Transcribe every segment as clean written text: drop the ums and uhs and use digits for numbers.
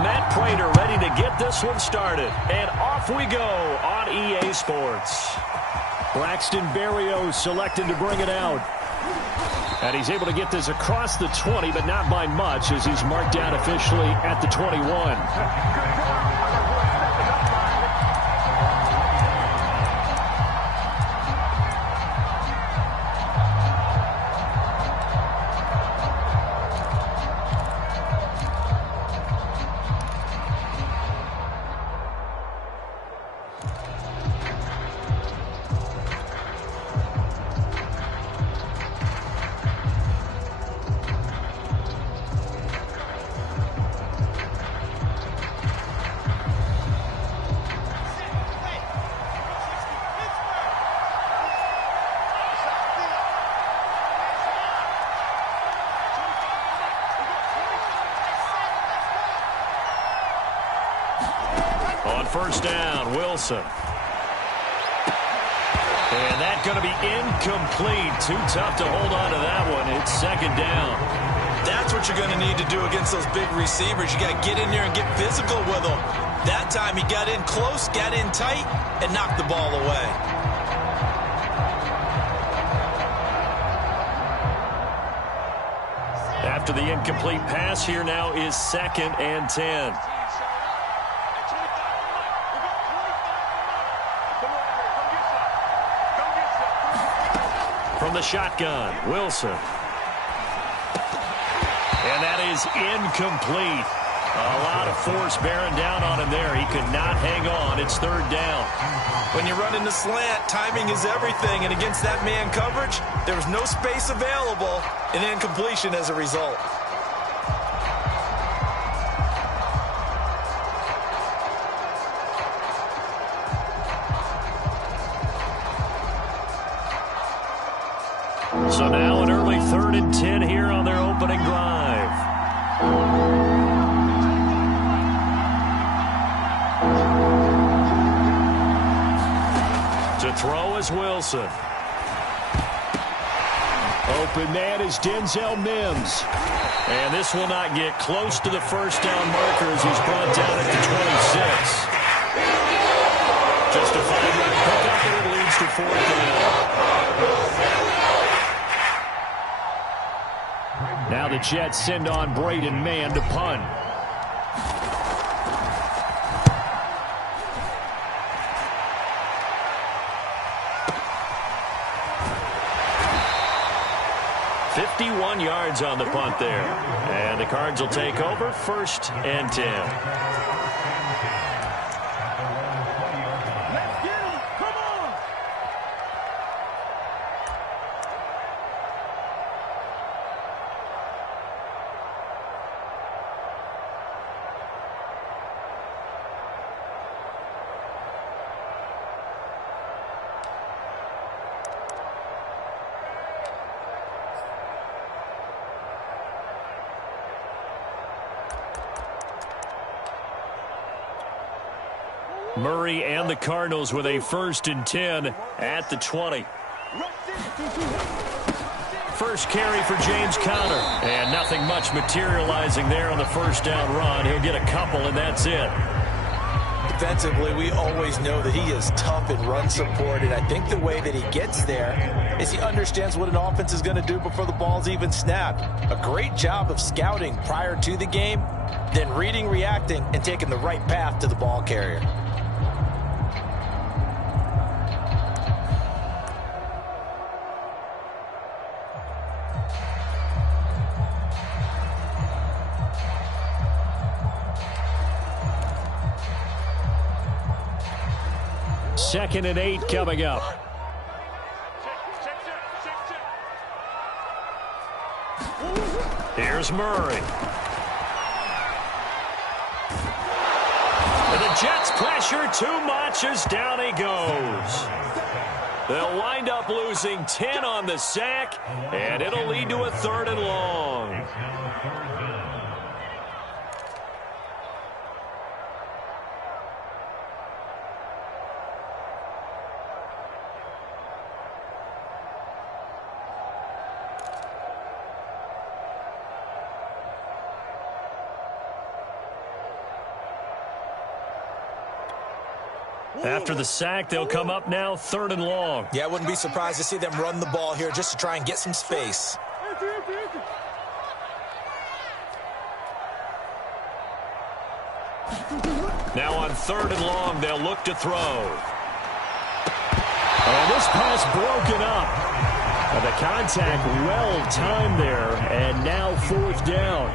Matt Prater ready to get this one started. And off we go on EA Sports. Braxton Berrios selected to bring it out. And he's able to get this across the 20, but not by much as he's marked down officially at the 21. On first down, Wilson. And that's going to be incomplete. Too tough to hold on to that one. It's second down. That's what you're going to need to do against those big receivers. You got to get in there and get physical with them. That time he got in close, got in tight, and knocked the ball away. After the incomplete pass, here now is 2nd and 10. From the shotgun, Wilson. And that is incomplete. A lot of force bearing down on him there. He could not hang on. It's third down. When you run in the slant, timing is everything. And against that man coverage, there was no space available. An incompletion as a result. So now an early 3rd and 10 here on their opening drive. To throw is Wilson. Open man is Denzel Mims. And this will not get close to the first down marker as he's brought down at the 26. Just a 5-yard pickup, and it leads to 4th down. Now the Jets send on Braden Mann to punt. "51 yards on the punt there. And the Cards will take over 1st and 10. Murray and the Cardinals with a 1st and 10 at the 20. First carry for James Conner. And nothing much materializing there on the first down run. He'll get a couple, and that's it. Defensively, we always know that he is tough in run support, and I think the way that he gets there is he understands what an offense is going to do before the ball's even snapped. A great job of scouting prior to the game, then reading, reacting, and taking the right path to the ball carrier. Second and 8 coming up. Here's Murray. And the Jets pressure too much as down he goes. They'll wind up losing 10 on the sack, and it'll lead to a 3rd and long. After the sack, they'll come up now 3rd and long. Yeah, I wouldn't be surprised to see them run the ball here just to try and get some space. Now on 3rd and long, they'll look to throw. And this pass broken up. The contact well timed there, and now 4th down.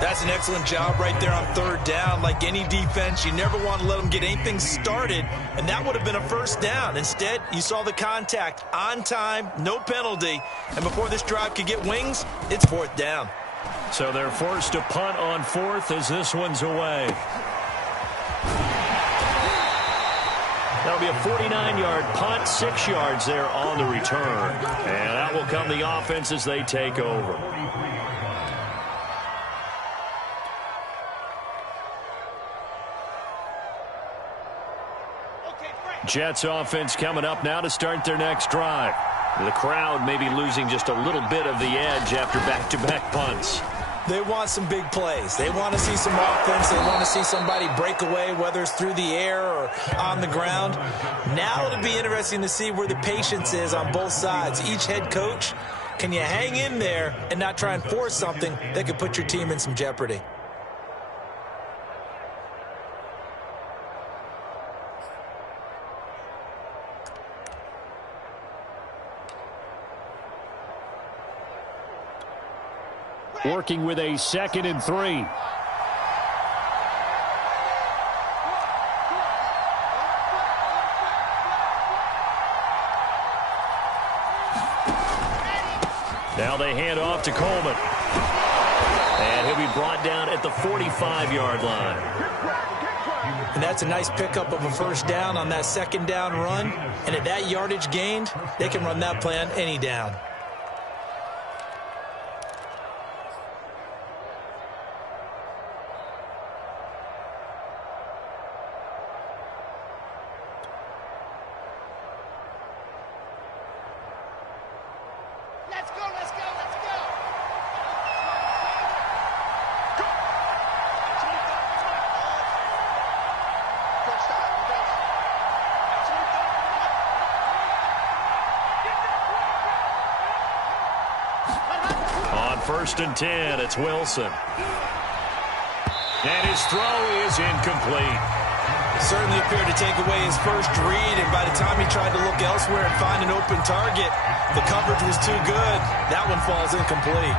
That's an excellent job right there on 3rd down. Like any defense, you never want to let them get anything started, and that would have been a 1st down. Instead, you saw the contact on time, no penalty, and before this drive could get wings, it's 4th down. So they're forced to punt on 4th as this one's away. That'll be a 49-yard punt, 6 yards there on the return. And that will come the offense as they take over. Jets offense coming up now to start their next drive. The crowd may be losing just a little bit of the edge after back-to-back punts. They want some big plays. They want to see some offense. They want to see somebody break away, whether it's through the air or on the ground. Now it'll be interesting to see where the patience is on both sides. Each head coach, can you hang in there and not try and force something that could put your team in some jeopardy? Working with a 2nd and 3. Now they hand off to Coleman. And he'll be brought down at the 45-yard line. And that's a nice pickup of a 1st down on that 2nd down run. And at that yardage gained, they can run that play on any down. On 1st and 10, it's Wilson. And his throw is incomplete. Certainly appeared to take away his first read, and by the time he tried to look elsewhere and find an open target, the coverage was too good. That one falls incomplete.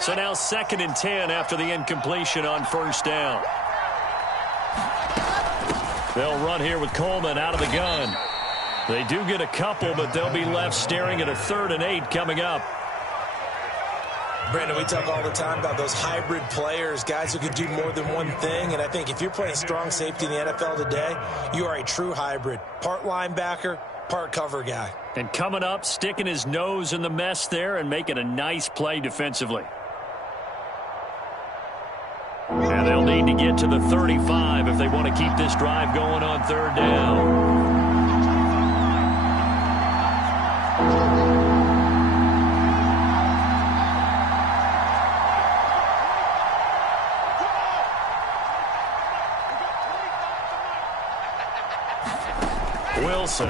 So now 2nd and 10 after the incompletion on 1st down. They'll run here with Coleman out of the gun. They do get a couple, but they'll be left staring at a 3rd and 8 coming up. Brandon, we talk all the time about those hybrid players, guys who can do more than one thing, and I think if you're playing strong safety in the NFL today, you are a true hybrid. Part linebacker, part cover guy. And coming up, sticking his nose in the mess there and making a nice play defensively. And they'll need to get to the 35 if they want to keep this drive going on 3rd down. Wilson.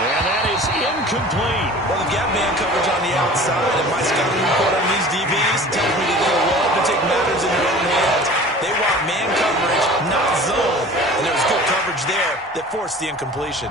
And that is incomplete. Well, they've got man coverage on the outside, and my scouting report on these DBs tells me that they love to take matters in their own hands. They want man coverage, not zone. And there was good coverage there that forced the incompletion.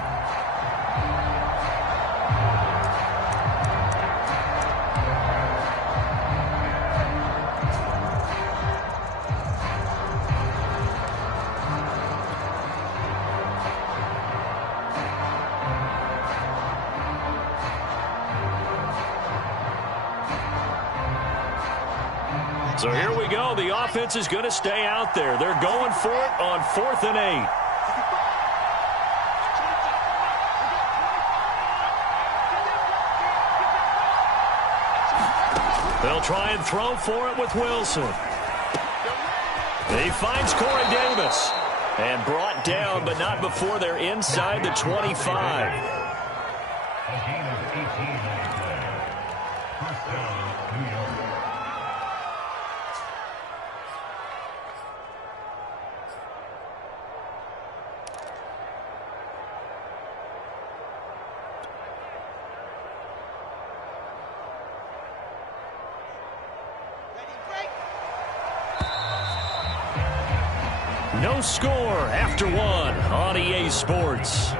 So here we go. The offense is going to stay out there. They're going for it on 4th and 8. They'll try and throw for it with Wilson. He finds Corey Davis. And brought down, but not before they're inside the 25. No score after one on EA Sports.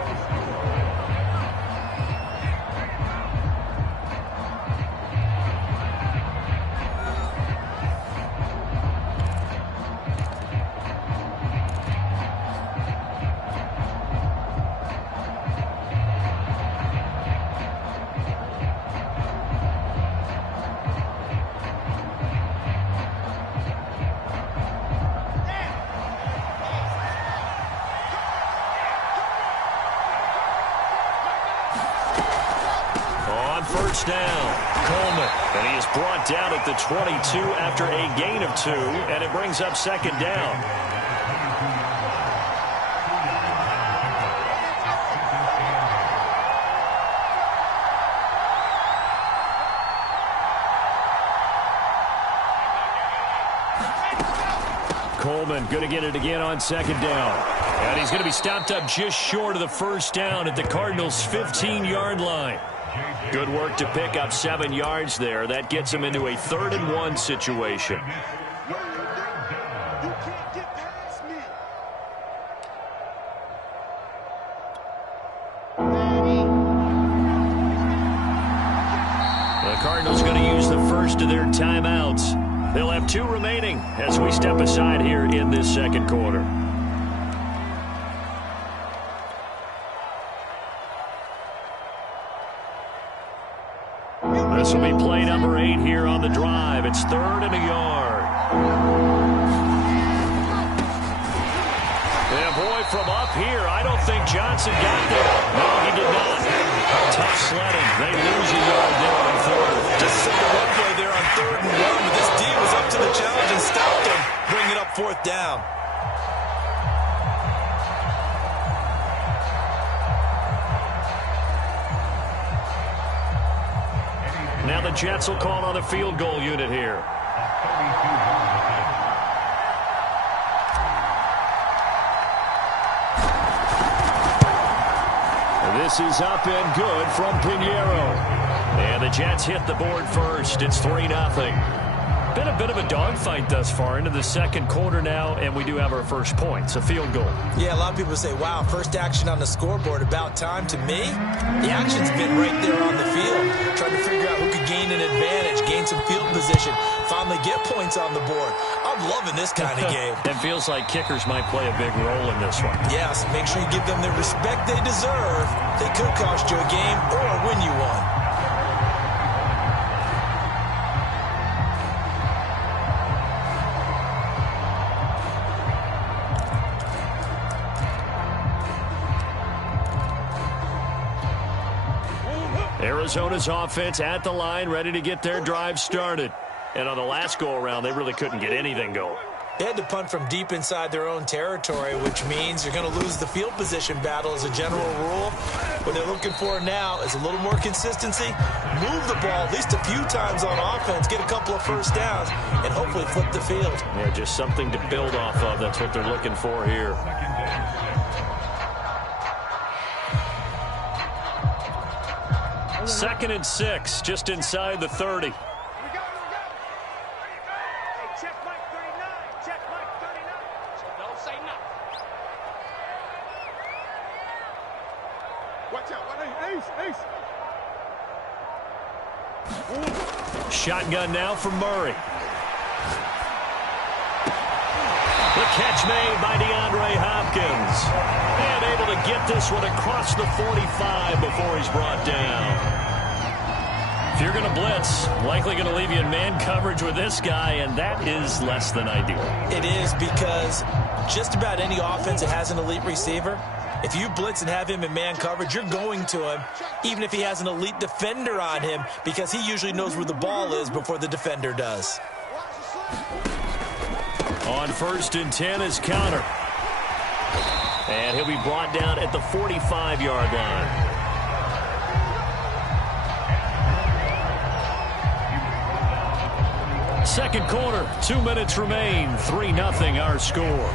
First down, Coleman, and he is brought down at the 22 after a gain of 2, and it brings up second down. Coleman going to get it again on second down. And he's going to be stopped up just short of the first down at the Cardinals' 15-yard line. Good work to pick up 7 yards there. That gets him into a 3rd-and-1 situation. The Cardinals going to use the first of their timeouts. They'll have 2 remaining as we step aside here in this second quarter. This will be play number 8 here on the drive. It's 3rd and a yard. And boy, from up here, I don't think Johnson got there. No, he did not. Tough sledding. They lose a yard there on 3rd. Just a simple run play there on 3rd and 1. But this D was up to the challenge and stopped him. Bring it up 4th down. Now the Jets will call on the field goal unit here. This is up and good from Pinheiro. And the Jets hit the board first. It's 3-0. Been a bit of a dogfight thus far into the second quarter now, and we do have our first points, a field goal. Yeah, a lot of people say, wow, first action on the scoreboard, about time. To me, the action's been right there on the field, trying to figure out who could gain an advantage, gain some field position, finally get points on the board. I'm loving this kind of game. It feels like kickers might play a big role in this one. Yes, make sure you give them the respect they deserve. They could cost you a game or win you one. Arizona's offense at the line, ready to get their drive started. And on the last go-around, they really couldn't get anything going. They had to punt from deep inside their own territory, which means you're going to lose the field position battle as a general rule. What they're looking for now is a little more consistency, move the ball at least a few times on offense, get a couple of first downs, and hopefully flip the field. Yeah, just something to build off of. That's what they're looking for here. Second and 6, just inside the 30. Shotgun now from Murray. The catch made by DeAndre Hopkins. And able to get this one across the 45 before he's brought down. If you're going to blitz, likely going to leave you in man coverage with this guy, and that is less than ideal. It is, because just about any offense that has an elite receiver, if you blitz and have him in man coverage, you're going to him, even if he has an elite defender on him, because he usually knows where the ball is before the defender does. On 1st and 10 is counter. And he'll be brought down at the 45-yard line. Second quarter, 2 minutes remain. 3-0 our score.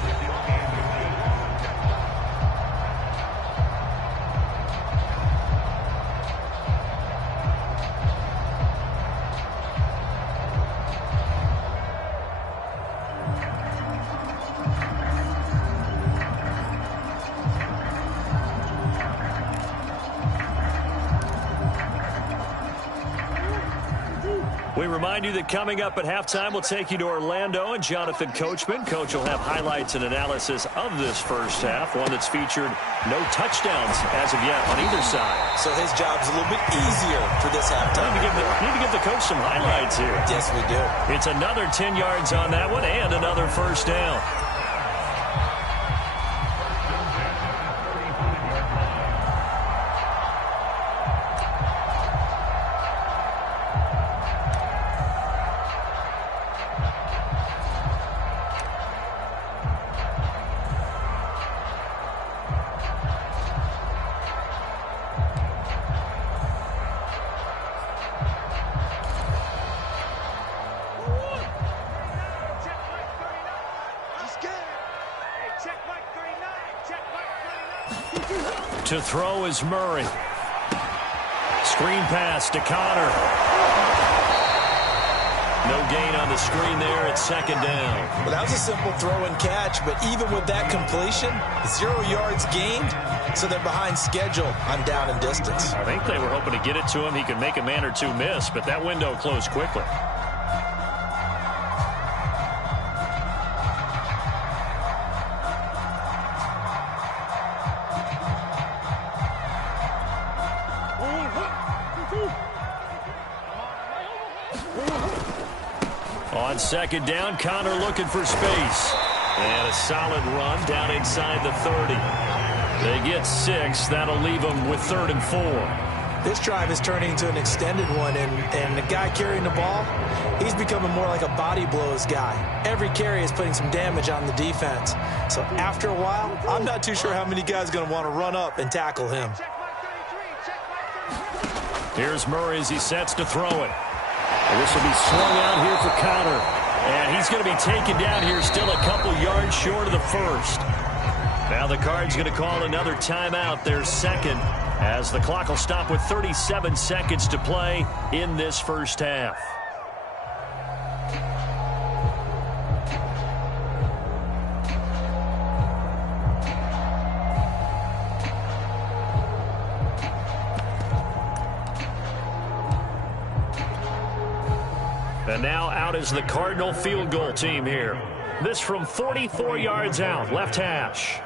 We remind you that coming up at halftime, we'll take you to Orlando and Jonathan Coachman. Coach will have highlights and analysis of this first half, one that's featured no touchdowns as of yet on either side. So his job's a little bit easier for this halftime. Need to give the coach some highlights here. Yes, we do. It's another 10 yards on that one and another first down. To throw is Murray. Screen pass to Connor. No gain on the screen there. It's second down. Well, that was a simple throw and catch, but even with that completion, 0 yards gained, so they're behind schedule on down and distance. I think they were hoping to get it to him. He could make a man or two miss, but that window closed quickly. On second down, Connor looking for space. And a solid run down inside the 30. They get 6. That'll leave them with 3rd and 4. This drive is turning into an extended one, and the guy carrying the ball, he's becoming more like a body blows guy. Every carry is putting some damage on the defense. So after a while, I'm not too sure how many guys are going to want to run up and tackle him. Here's Murray as he sets to throw it. And this will be swung out here for Connor. And he's going to be taken down here still a couple yards short of the first. Now the Cards going to call another timeout, their second, as the clock will stop with 37 seconds to play in this first half. And now out is the Cardinal field goal team here. This from 44 yards out, left hash.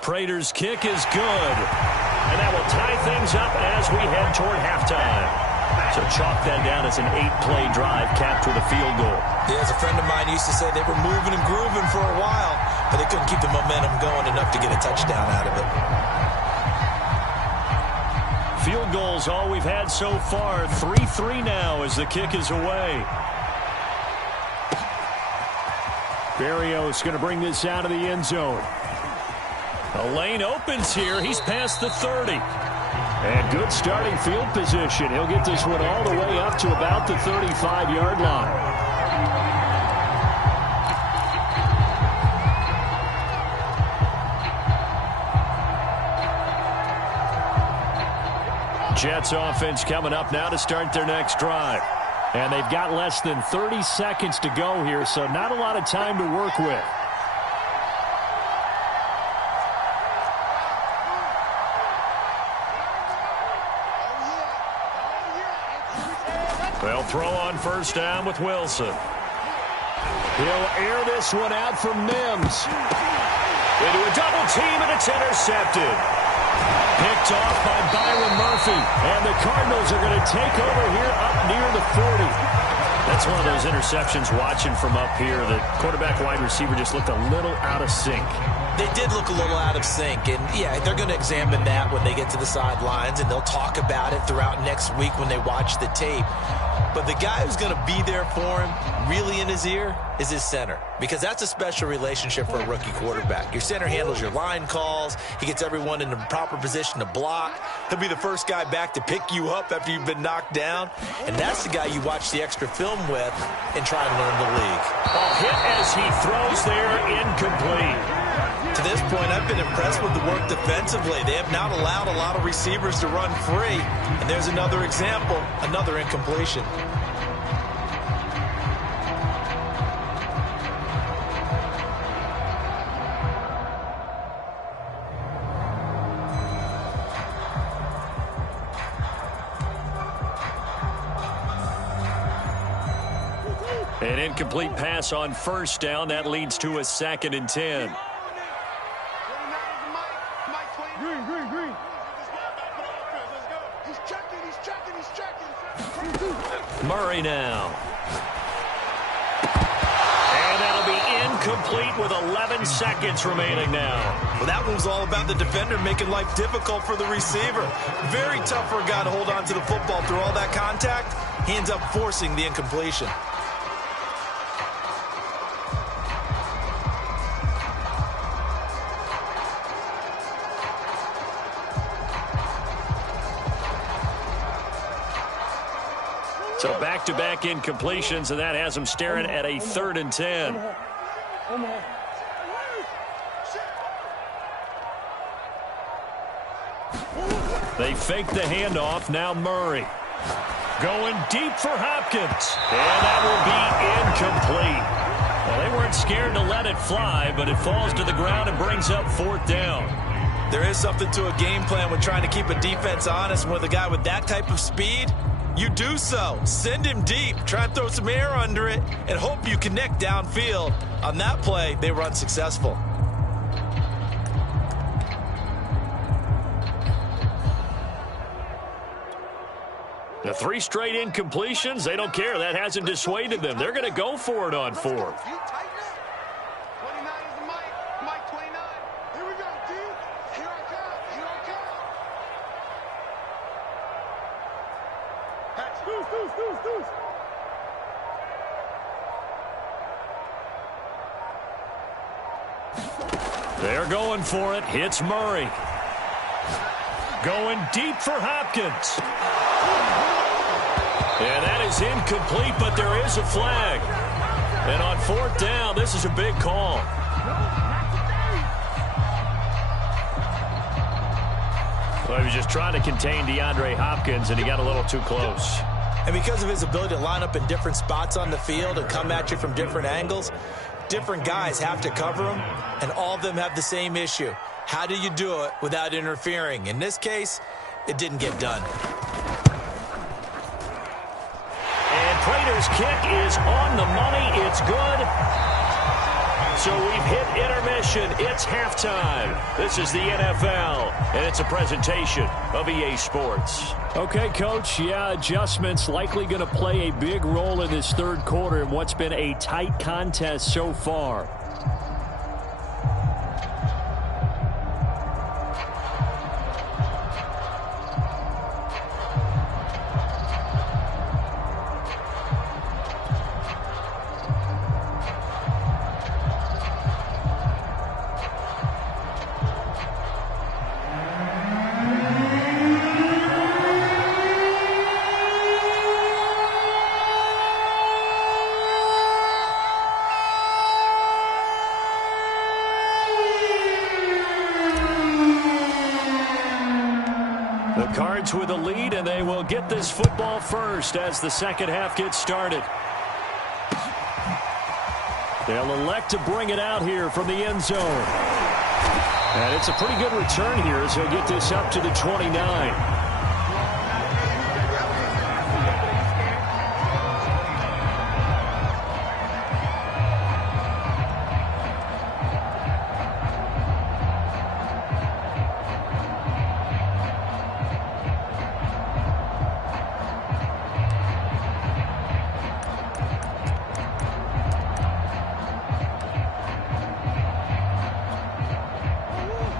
Prater's kick is good. And that will tie things up as we head toward halftime. So chalk that down as an 8-play drive capped with a field goal. Yeah, as a friend of mine used to say, they were moving and grooving for a while, but they couldn't keep the momentum going enough to get a touchdown out of it. Field goals all we've had so far. 3-3 now as the kick is away. Berrios going to bring this out of the end zone. The lane opens here. He's past the 30. And good starting field position. He'll get this one all the way up to about the 35-yard line. Jets offense coming up now to start their next drive. And they've got less than 30 seconds to go here, so not a lot of time to work with. They'll throw on first down with Wilson. He'll air this one out for Mims. Into a double team, and it's intercepted. Picked off by Byron Murphy. And the Cardinals are going to take over here up near the 40. That's one of those interceptions watching from up here. The quarterback wide receiver just looked a little out of sync. They did look a little out of sync, and yeah, they're going to examine that when they get to the sidelines, and they'll talk about it throughout next week when they watch the tape. But the guy who's going to be there for him, really in his ear, is his center, because that's a special relationship for a rookie quarterback. Your center handles your line calls. He gets everyone in the proper position to block. He'll be the first guy back to pick you up after you've been knocked down, and that's the guy you watch the extra film with and try and learn the league. A hit as he throws there, incomplete. To this point, I've been impressed with the work defensively. They have not allowed a lot of receivers to run free. And there's another example, another incompletion. An incomplete pass on first down. That leads to a 2nd and 10. Murray now. And that'll be incomplete with 11 seconds remaining now. Well, that one was all about the defender making life difficult for the receiver. Very tough for a guy to hold on to the football through all that contact. He ends up forcing the incompletion. So back-to-back incompletions, and that has them staring at a 3rd and 10. They fake the handoff. Now Murray. Going deep for Hopkins. And that will be incomplete. Well, they weren't scared to let it fly, but it falls to the ground and brings up 4th down. There is something to a game plan when trying to keep a defense honest. With a guy with that type of speed, you do so. Send him deep. Try and throw some air under it and hope you connect downfield. On that play, they were unsuccessful. The 3 straight incompletions, they don't care. That hasn't dissuaded them. They're going to go for it on 4th. They're going for it. Hits Murray. Going deep for Hopkins. And that is incomplete, but there is a flag. And on 4th down, this is a big call. Well, he was just trying to contain DeAndre Hopkins, and he got a little too close. And because of his ability to line up in different spots on the field and come at you from different angles, different guys have to cover him, and all of them have the same issue. How do you do it without interfering? In this case, it didn't get done. And Prater's kick is on the money. It's good. So we've hit intermission. It's halftime. This is the NFL, and it's a presentation of EA Sports. Okay, Coach, yeah, adjustments likely going to play a big role in this 3rd quarter in what's been a tight contest so far. Cards with a lead, and they will get this football first as the 2nd half gets started. They'll elect to bring it out here from the end zone. And it's a pretty good return here as he'll get this up to the 29.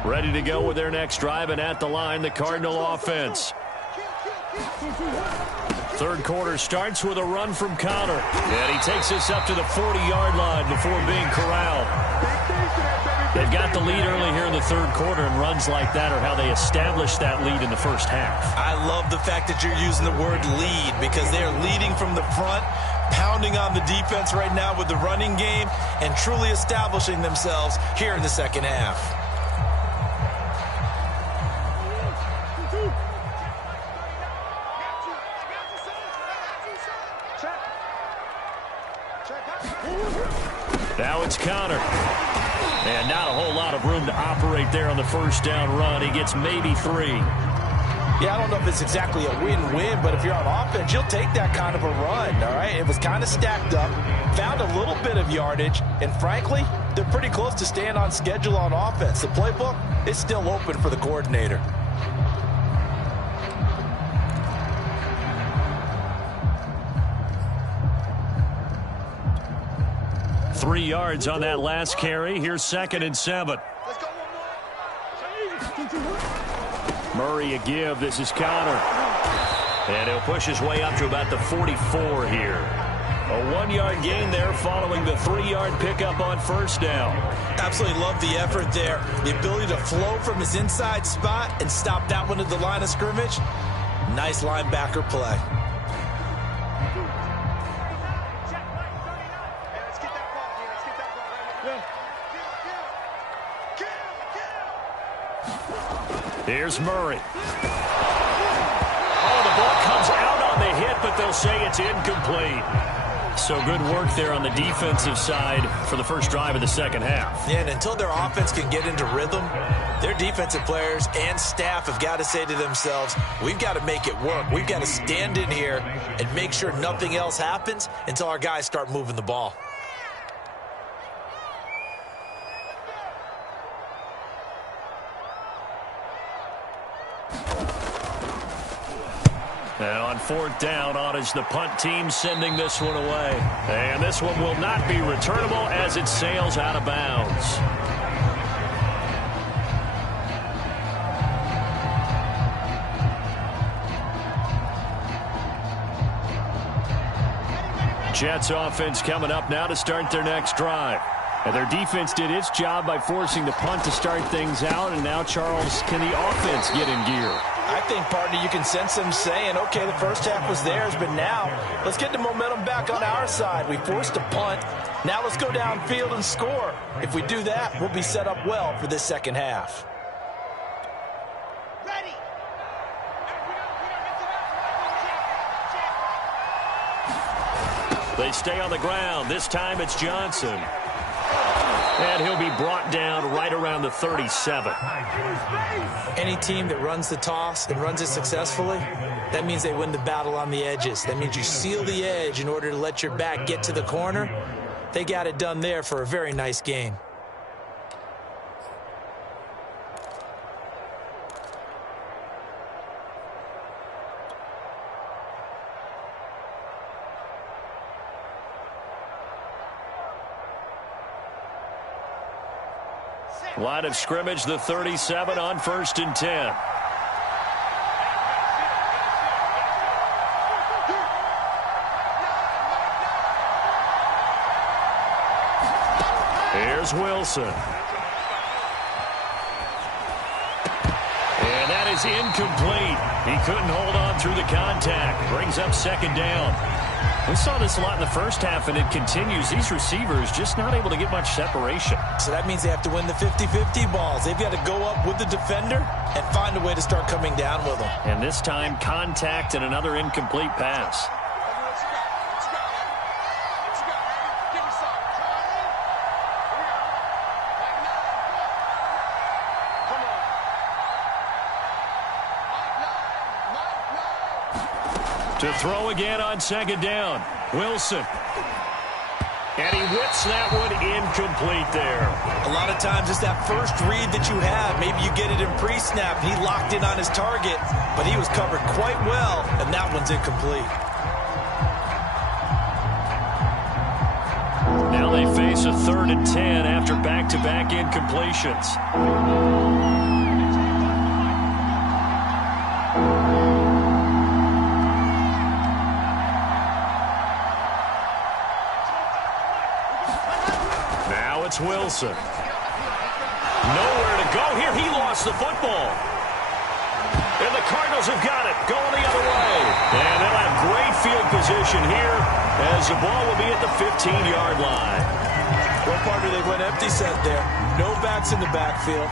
Ready to go with their next drive, and at the line, the Cardinal offense. Third quarter starts with a run from Connor. And he takes us up to the 40-yard line before being corralled. They've got the lead early here in the third quarter, and runs like that are how they establish that lead in the first half. I love the fact that you're using the word lead because they are leading from the front, pounding on the defense right now with the running game, and truly establishing themselves here in the second half. Now it's Connor. And not a whole lot of room to operate there on the first down run. He gets maybe 3. Yeah, I don't know if it's exactly a win-win, but if you're on offense, you'll take that kind of a run, all right? It was kind of stacked up, found a little bit of yardage, and frankly, they're pretty close to staying on schedule on offense. The playbook is still open for the coordinator. Three yards on that last carry. Here's 2nd and 7. Murray a give. This is Connor. And he'll push his way up to about the 44 here. A 1-yard gain there following the 3-yard pickup on first down. Absolutely love the effort there. The ability to flow from his inside spot and stop that one at the line of scrimmage. Nice linebacker play. Here's Murray. Oh, the ball comes out on the hit, but they'll say it's incomplete. So good work there on the defensive side for the first drive of the second half. Yeah, and until their offense can get into rhythm, their defensive players and staff have got to say to themselves, we've got to make it work. We've got to stand in here and make sure nothing else happens until our guys start moving the ball. And on fourth down, on is the punt team sending this one away. And this one will not be returnable as it sails out of bounds. Jets offense coming up now to start their next drive. And their defense did its job by forcing the punt to start things out. And now, Charles, can the offense get in gear? I think, partner, you can sense them saying, okay, the first half was theirs, but now let's get the momentum back on our side. We forced a punt. Now let's go downfield and score. If we do that, we'll be set up well for this second half. Ready. They stay on the ground. This time it's Johnson. And he'll be brought down right around the 37. Any team that runs the toss and runs it successfully, that means they win the battle on the edges. That means you seal the edge in order to let your back get to the corner. They got it done there for a very nice gain. Line of scrimmage, the 37 on 1st and 10. Here's Wilson. And that is incomplete. He couldn't hold on through the contact. Brings up 2nd down. We saw this a lot in the first half, and it continues. These receivers just not able to get much separation. So that means they have to win the 50-50 balls. They've got to go up with the defender and find a way to start coming down with them. And this time, contact and another incomplete pass. To throw again on 2nd down. Wilson. And he whips that one incomplete there. A lot of times it's that first read that you have. Maybe you get it in pre-snap. He locked in on his target, but he was covered quite well, and that one's incomplete. Now they face a 3rd and 10 after back-to-back incompletions. it's Wilson. Nowhere to go here. He lost the football. And the Cardinals have got it, going the other way. And they'll have great field position here as the ball will be at the 15-yard line. Well, partner, they went empty set there. No backs in the backfield.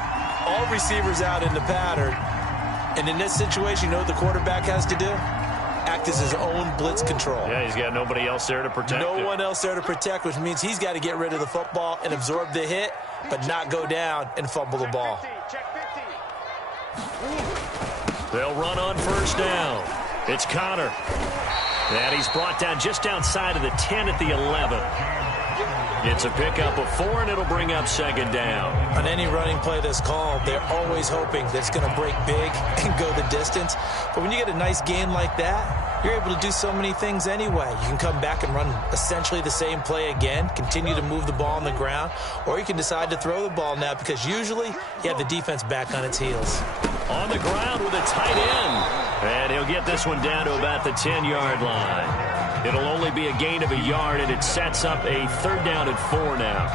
All receivers out in the pattern. And in this situation, you know what the quarterback has to do? Act as his own blitz control. Yeah, he's got nobody else there to protect him. No one else there to protect, which means he's got to get rid of the football and absorb the hit, but not go down and fumble the ball. They'll run on first down. It's Connor. And he's brought down just outside of the 10 at the 11. It's a pickup of 4, and it'll bring up second down. On any running play that's called, they're always hoping that it's going to break big and go the distance. But when you get a nice gain like that, you're able to do so many things anyway. You can come back and run essentially the same play again, continue to move the ball on the ground, or you can decide to throw the ball now because usually you have the defense back on its heels. On the ground with a tight end. And he'll get this one down to about the 10-yard line. It'll only be a gain of a yard, and it sets up a third down and 4 now.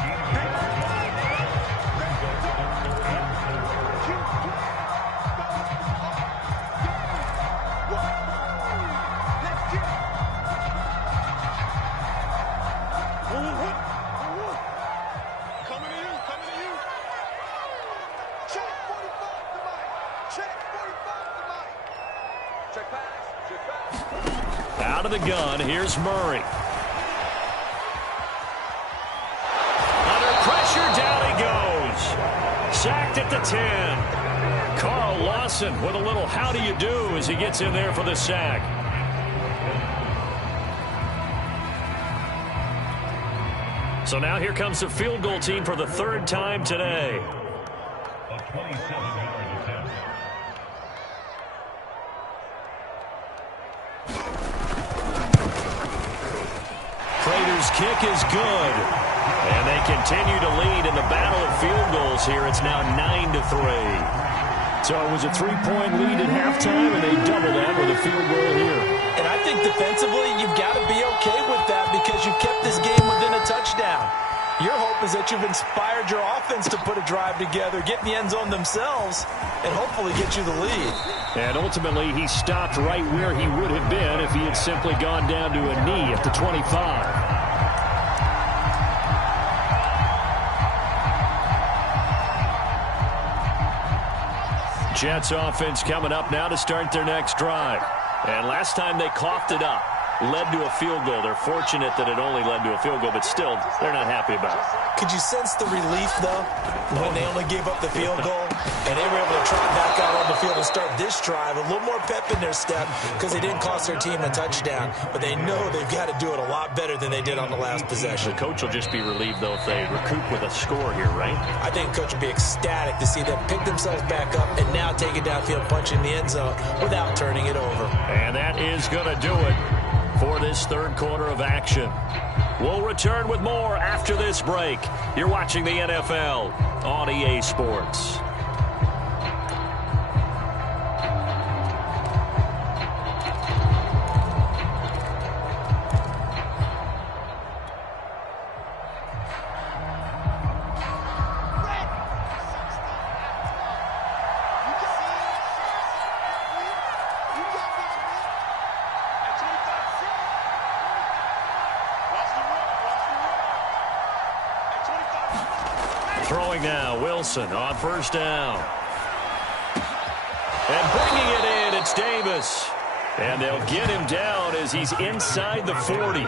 Out of the gun, here's Murray. Under pressure, down he goes. Sacked at the 10. Carl Lawson with a little how do you do as he gets in there for the sack. So now here comes the field goal team for the third time today. A 27-yard attempt. Prater's kick is good. And they continue to lead in the battle of field goals here. It's now 9-3. So it was a 3-point lead at halftime, and they doubled that with a field goal here. And I think defensively, you've got to be okay with that because you kept this game within a touchdown. Your hope is that you've inspired your offense to put a drive together, get in the end zone themselves, and hopefully get you the lead. And ultimately, he stopped right where he would have been if he had simply gone down to a knee at the 25. Jets offense coming up now to start their next drive. And last time they coughed it up, led to a field goal. They're fortunate that it only led to a field goal, but still, they're not happy about it. Could you sense the relief, though, when they only gave up the field goal and they were able to trot back out on the field and start this drive? A little more pep in their step because they didn't cost their team a touchdown, but they know they've got to do it a lot better than they did on the last possession. The coach will just be relieved, though, if they recoup with a score here, right? I think the coach will be ecstatic to see them pick themselves back up and now take it downfield, punch in the end zone without turning it over. And that is going to do it for this third quarter of action. We'll return with more after this break. You're watching the NFL on EA Sports. Throwing now, Wilson on first down. And bringing it in, it's Davis. And they'll get him down as he's inside the 40.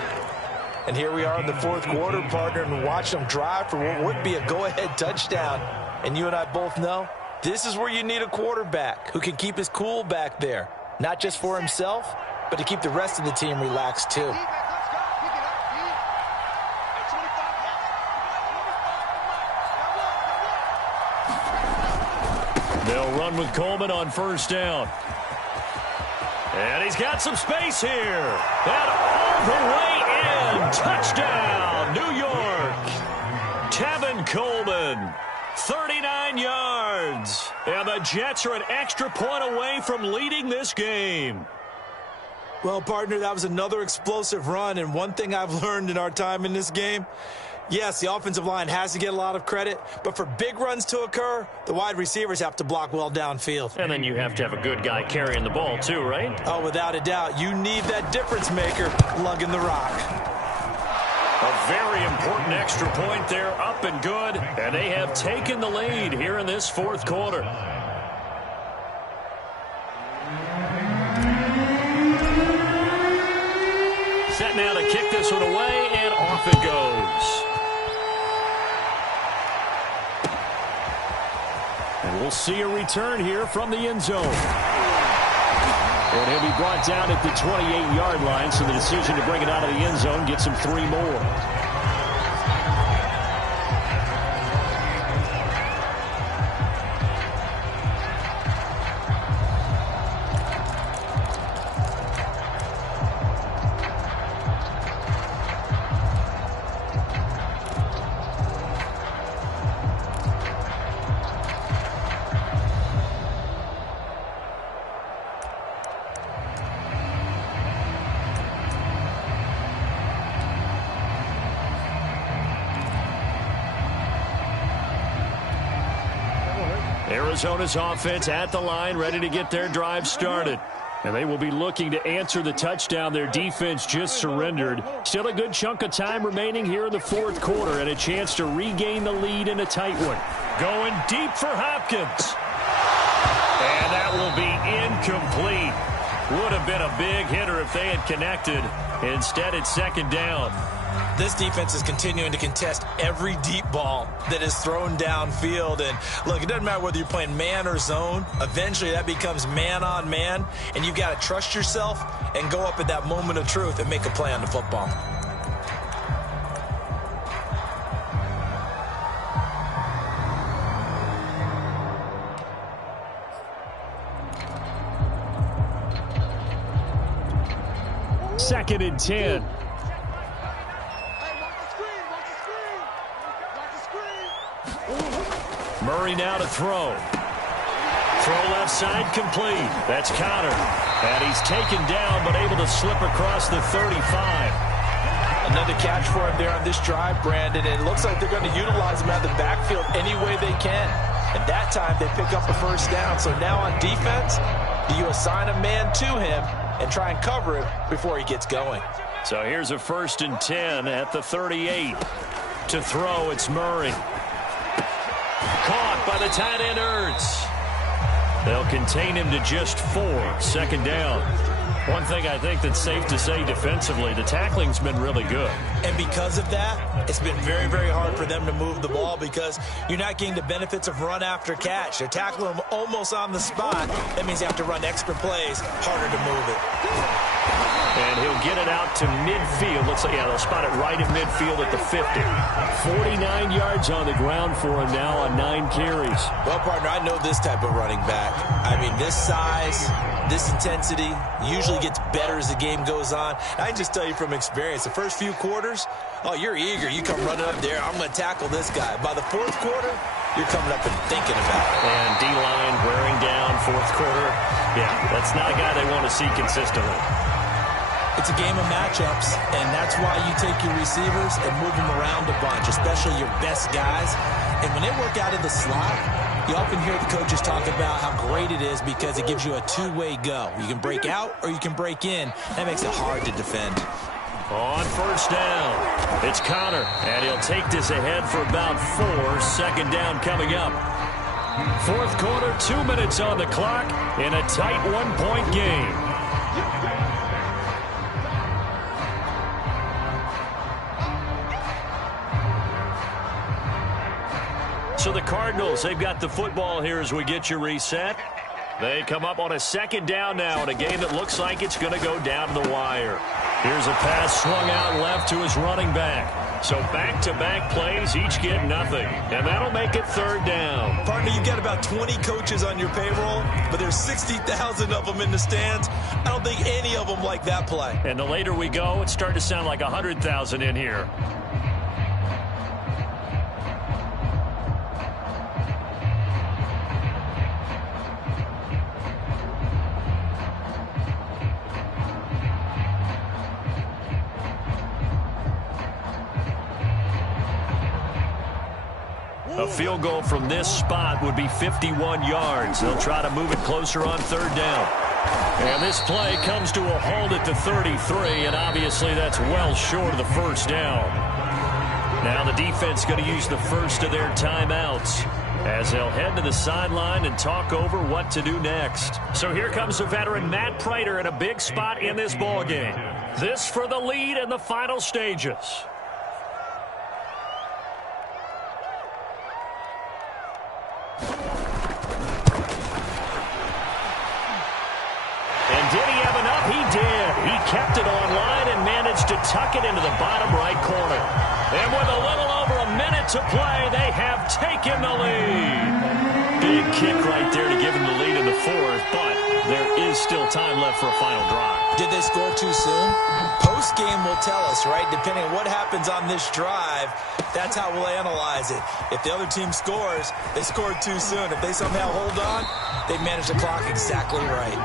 And here we are in the fourth quarter, partner, and watch them drive for what would be a go-ahead touchdown. And you and I both know this is where you need a quarterback who can keep his cool back there, not just for himself, but to keep the rest of the team relaxed too. They'll run with Coleman on first down. And he's got some space here. And all the way in. Touchdown, New York. Tevin Coleman, 39 yards. And the Jets are an extra point away from leading this game. Well, partner, that was another explosive run. And one thing I've learned in our time in this game, Yes, the offensive line has to get a lot of credit, but for big runs to occur, the wide receivers have to block well downfield. And then you have to have a good guy carrying the ball too, right? Oh, without a doubt. You need that difference maker lugging the rock. A very important extra point there, up and good. And they have taken the lead here in this fourth quarter. Set now to kick this one away, and off it goes. And we'll see a return here from the end zone. And he'll be brought down at the 28-yard line, so the decision to bring it out of the end zone gets him 3 more. Arizona's offense at the line, ready to get their drive started. And they will be looking to answer the touchdown their defense just surrendered. Still a good chunk of time remaining here in the fourth quarter and a chance to regain the lead in a tight one. Going deep for Hopkins. And that will be incomplete. Would have been a big hitter if they had connected. Instead, it's second down. This defense is continuing to contest every deep ball that is thrown downfield. And, look, it doesn't matter whether you're playing man or zone. Eventually, that becomes man on man. And you've got to trust yourself and go up at that moment of truth and make a play on the football. Second and 10. Murray now to throw. Throw left side complete. That's Connor. And he's taken down but able to slip across the 35. Another catch for him there on this drive, Brandon. And it looks like they're going to utilize him out of the backfield any way they can. And that time they pick up a first down. So now on defense, you assign a man to him and try and cover him before he gets going. So here's a first and 10 at the 38. To throw, it's Murray. Caught by the tight end, Ertz. They'll contain him to just 4. Second down. One thing I think that's safe to say defensively, the tackling's been really good. And because of that, it's been very, very hard for them to move the ball because you're not getting the benefits of run after catch. They're tackling them almost on the spot. That means you have to run extra plays, harder to move it. And he'll get it out to midfield. Looks like, yeah, they'll spot it right at midfield at the 50. 49 yards on the ground for him now on 9 carries. Well, partner, I know this type of running back. I mean, this size, this intensity usually gets better as the game goes on. I can just tell you from experience, the first few quarters, oh, you're eager. You come running up there, I'm going to tackle this guy. By the fourth quarter, you're coming up and thinking about it. And D-line wearing down fourth quarter. Yeah, that's not a guy they want to see consistently. It's a game of matchups, and that's why you take your receivers and move them around a bunch, especially your best guys. And when they work out of the slot, you often hear the coaches talk about how great it is because it gives you a two-way go. You can break out or you can break in. That makes it hard to defend. On first down, it's Connor, and he'll take this ahead for about 4. Second down coming up. Fourth quarter, 2 minutes on the clock in a tight one-point game. So the Cardinals, they've got the football here as we get you reset. They come up on a second down now in a game that looks like it's going to go down to the wire. Here's a pass swung out left to his running back. So back-to-back plays, each get nothing. And that'll make it third down. Partner, you've got about 20 coaches on your payroll, but there's 60,000 of them in the stands. I don't think any of them like that play. And the later we go, it's starting to sound like 100,000 in here. A field goal from this spot would be 51 yards. They'll try to move it closer on third down. And this play comes to a halt at the 33, and obviously that's well short of the first down. Now the defense going to use the first of their timeouts as they'll head to the sideline and talk over what to do next. So here comes the veteran Matt Prater in a big spot in this ballgame. This for the lead in the final stages. Did he have enough? He did. He kept it online and managed to tuck it into the bottom right corner. And with a little over a minute to play, they have taken the lead. Big kick right there to give him the lead in the fourth, but there is still time left for a final drive. Did they score too soon? Post-game will tell us, right? Depending on what happens on this drive, that's how we'll analyze it. If the other team scores, they scored too soon. If they somehow hold on, they managed the clock exactly right.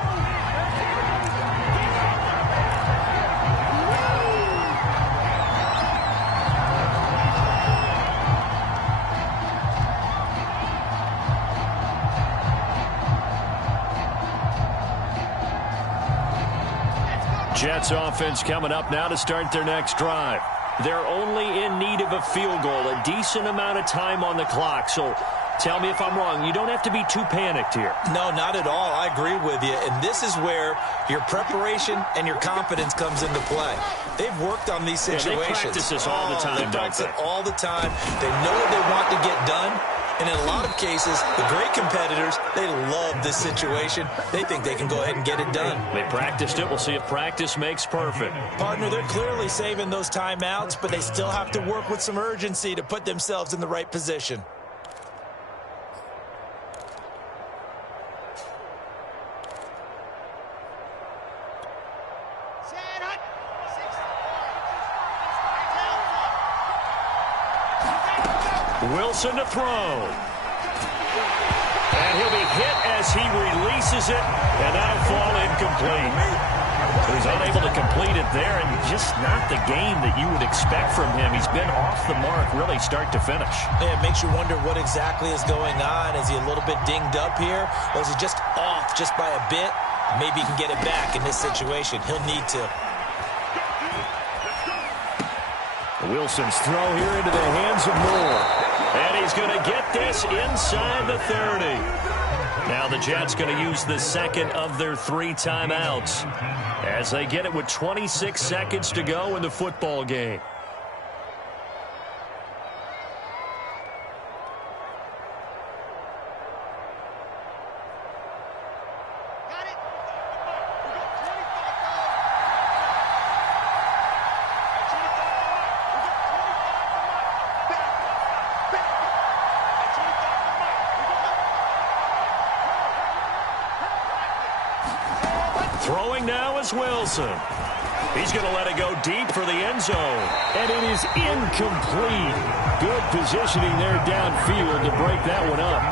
Jets offense coming up now to start their next drive. They're only in need of a field goal, a decent amount of time on the clock. So tell me if I'm wrong. You don't have to be too panicked here. No, not at all. I agree with you. And this is where your preparation and your confidence comes into play. They've worked on these situations. Yeah, they practice this all the time, They practice it all the time. They know what they want to get done. And in a lot of cases, the great competitors, they love this situation. They think they can go ahead and get it done. They practiced it. We'll see if practice makes perfect. Partner, they're clearly saving those timeouts, but they still have to work with some urgency to put themselves in the right position. Wilson to throw. And he'll be hit as he releases it, and that'll fall incomplete. So he's unable to complete it there, and just not the game that you would expect from him. He's been off the mark really start to finish. Yeah, it makes you wonder what exactly is going on. Is he a little bit dinged up here, or is he just off just by a bit? Maybe he can get it back in this situation. He'll need to. Wilson's throw here into the hands of Moore. And he's going to get this inside the 30. Now the Jets going to use the second of their 3 timeouts as they get it with 26 seconds to go in the football game. Throwing now is Wilson. He's going to let it go deep for the end zone. And it is incomplete. Good positioning there downfield to break that one up.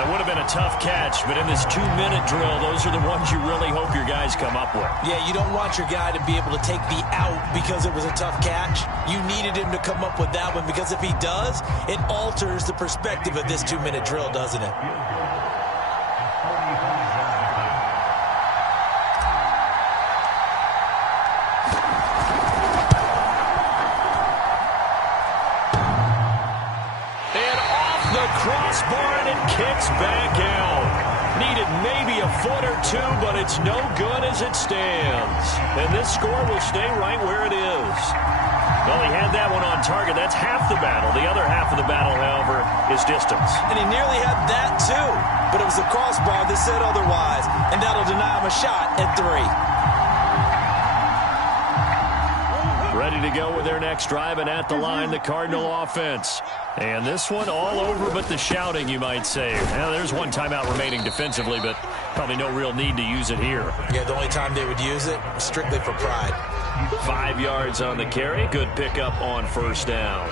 That would have been a tough catch, but in this 2-minute drill, those are the ones you really hope your guys come up with. Yeah, you don't want your guy to be able to take the out because it was a tough catch. You needed him to come up with that one because if he does, it alters the perspective of this 2-minute drill, doesn't it? Crossbar, and it kicks back out. Needed maybe a foot or two, but it's no good as it stands. And this score will stay right where it is. Well, he had that one on target. That's half the battle. The other half of the battle, however, is distance. And he nearly had that, too. But it was the crossbar that said otherwise. And that'll deny him a shot at 3. Ready to go with their next drive, and at the line, the Cardinal offense. And this one all over but the shouting, you might say. Now, there's one timeout remaining defensively, but probably no real need to use it here. Yeah, the only time they would use it, strictly for pride. 5 yards on the carry. Good pickup on first down.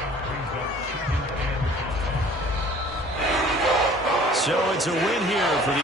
So it's a win here for the